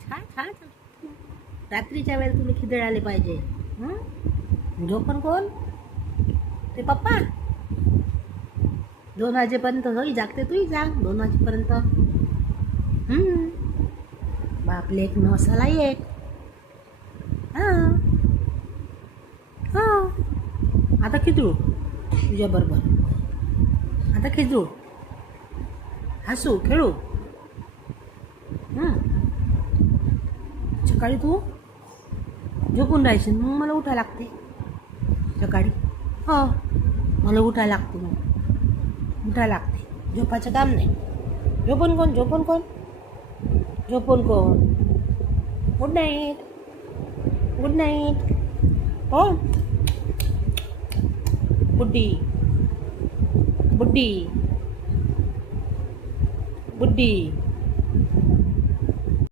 छान छान. रात्रीच्या वेळेला तुम्ही खिदळाले पाहिजे. झोपण कोण? ते पप्पा. 2 वाजेपर्यंत होई जागते, तूही जाग 2 वाजेपर्यंत. बापले 1 नवसाला 1. हां हां. आता खिदळू तुझ्याबरोबर. आता खिदळू, हसू, खेळू. सकाळी तू झोपून राहायची, मग मला उठा लागते सकाळी. हो, मला उठा लागते, मग उठा लागते. झोपाचं काम नाही. झोपून कोण? झोपून कोण? झोपून कोण? Good night. Good night. हो, बुड्डी बुड्डी बुड्डी.